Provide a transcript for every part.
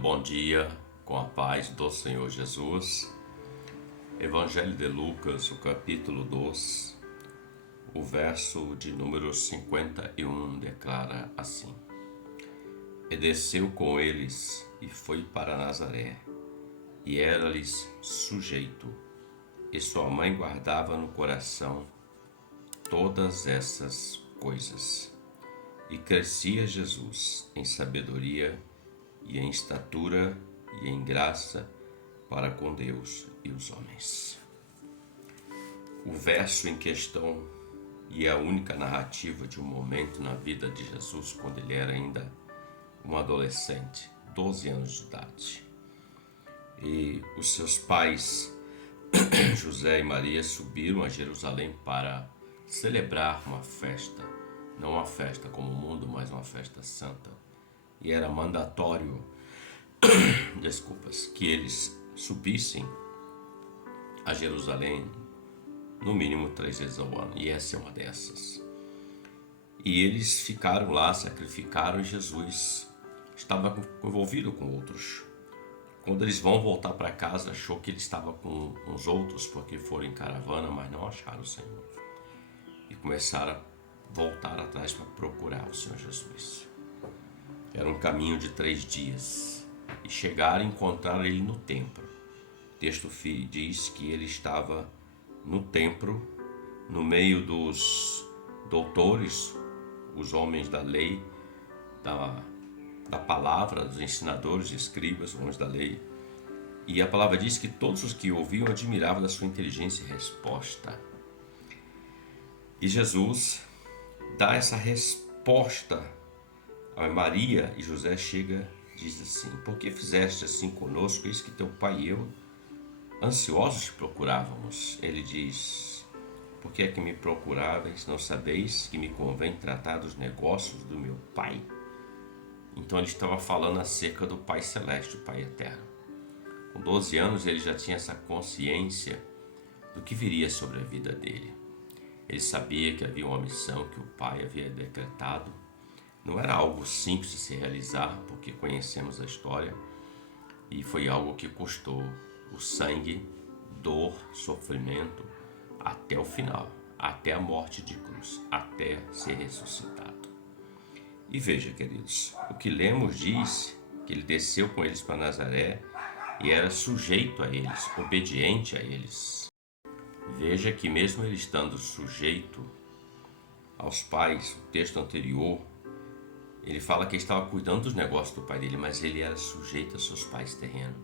Bom dia, com a paz do Senhor Jesus. Evangelho de Lucas, o capítulo 2, o verso de número 51 declara assim: E desceu com eles e foi para Nazaré, e era-lhes sujeito, e sua mãe guardava no coração todas essas coisas. E crescia Jesus em sabedoria e em estatura e em graça para com Deus e os homens. O verso em questão e a única narrativa de um momento na vida de Jesus quando ele era ainda um adolescente, 12 anos de idade. E os seus pais, José e Maria, subiram a Jerusalém para celebrar uma festa, não uma festa como o mundo, mas uma festa santa. E era mandatório, que eles subissem a Jerusalém no mínimo 3 vezes ao ano, e essa é uma dessas. E eles ficaram lá, sacrificaram, e Jesus estava envolvido com outros. Quando eles vão voltar para casa, achou que ele estava com os outros, porque foram em caravana, mas não acharam o Senhor. E começaram a voltar atrás para procurar o Senhor Jesus. Era um caminho de 3 dias. E chegaram e encontraram ele no templo. O texto diz que ele estava no templo, no meio dos doutores, os homens da lei, da palavra, dos ensinadores, escribas, homens da lei. E a palavra diz que todos os que ouviam admiravam da sua inteligência e resposta. E Jesus dá essa resposta a Maria, e José chega e diz assim: Por que fizeste assim conosco? Eis que teu pai e eu, ansiosos, te procurávamos. Ele diz: Por que é que me procuráveis? Não sabeis que me convém tratar dos negócios do meu pai? Então ele estava falando acerca do Pai Celeste, o Pai Eterno. Com 12 anos ele já tinha essa consciência do que viria sobre a vida dele. Ele sabia que havia uma missão que o Pai havia decretado. Não era algo simples de se realizar, porque conhecemos a história, e foi algo que custou o sangue, dor, sofrimento, até o final, até a morte de cruz, até ser ressuscitado. E veja, queridos, o que lemos diz que ele desceu com eles para Nazaré e era sujeito a eles, obediente a eles. Veja que mesmo ele estando sujeito aos pais, o texto anterior, ele fala que ele estava cuidando dos negócios do pai dele, mas ele era sujeito aos seus pais terrenos,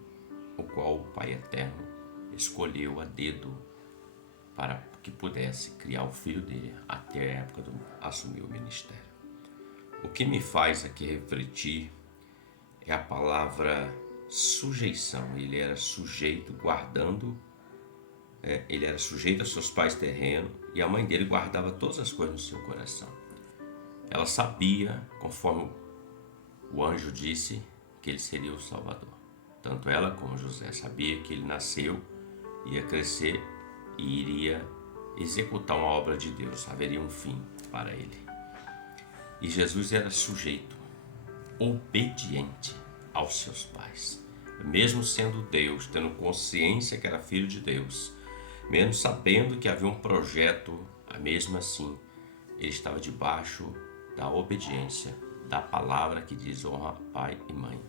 o qual o Pai Eterno escolheu a dedo para que pudesse criar o filho dele até a época de assumir o ministério. O que me faz aqui refletir é a palavra sujeição. Ele era sujeito, ele era sujeito aos seus pais terrenos, e a mãe dele guardava todas as coisas no seu coração. Ela sabia, conforme o anjo disse, que ele seria o Salvador. Tanto ela como José sabia que ele nasceu, ia crescer e iria executar uma obra de Deus. Haveria um fim para ele. E Jesus era sujeito, obediente aos seus pais. Mesmo sendo Deus, tendo consciência que era filho de Deus, mesmo sabendo que havia um projeto, mesmo assim, ele estava debaixo da obediência da palavra que diz: honra pai e mãe,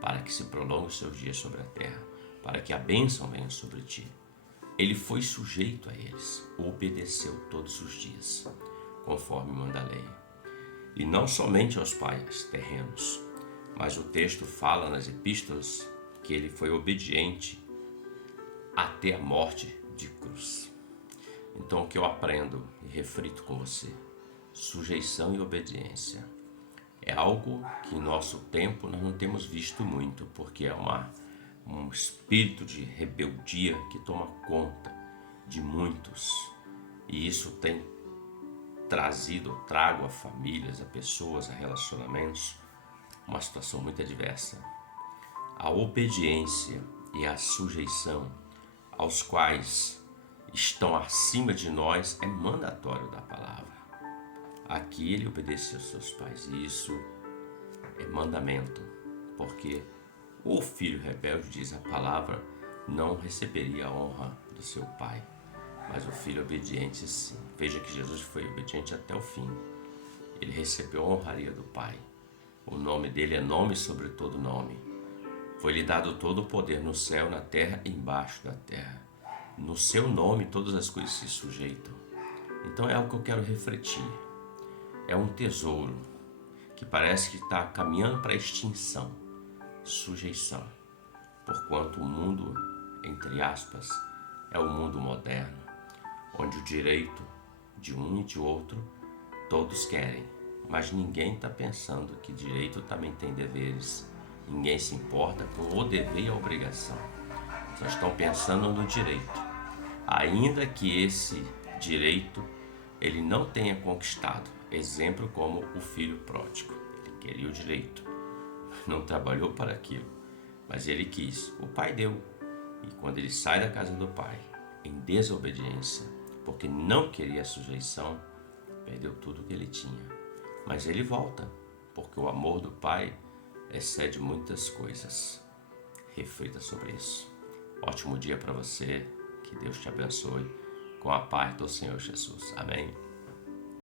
para que se prolongue os seus dias sobre a terra, para que a bênção venha sobre ti. Ele foi sujeito a eles, obedeceu todos os dias, conforme manda a lei. E não somente aos pais terrenos, mas o texto fala nas epístolas que ele foi obediente até a morte de cruz. Então o que eu aprendo e reflito com você: sujeição e obediência é algo que em nosso tempo nós não temos visto muito, porque é um espírito de rebeldia que toma conta de muitos, e isso tem trago a famílias, a pessoas, a relacionamentos, uma situação muito adversa. A obediência e a sujeição aos quais estão acima de nós é mandatório da palavra. Aqui ele obedeceu aos seus pais, e isso é mandamento, porque O filho rebelde, diz a palavra, não receberia a honra do seu pai, mas o filho obediente sim. Veja que Jesus foi obediente até o fim. Ele recebeu a honraria do pai. O nome dele é nome sobre todo nome. Foi-lhe dado todo o poder no céu, na terra e embaixo da terra. No seu nome todas as coisas se sujeitam. Então é algo que eu quero refletir. É um tesouro que parece que está caminhando para a extinção. Sujeição. Porquanto o mundo, entre aspas, é o mundo moderno, onde o direito de um e de outro todos querem, mas ninguém está pensando que direito também tem deveres. Ninguém se importa com o dever e a obrigação. Só estão pensando no direito, ainda que esse direito ele não tenha conquistado. Exemplo como o filho pródigo. Ele queria o direito, não trabalhou para aquilo, mas ele quis. O pai deu. E quando ele sai da casa do pai, em desobediência, porque não queria a sujeição, perdeu tudo que ele tinha. Mas ele volta, porque o amor do pai excede muitas coisas. Reflita sobre isso. Ótimo dia para você. Que Deus te abençoe com a paz do Senhor Jesus. Amém.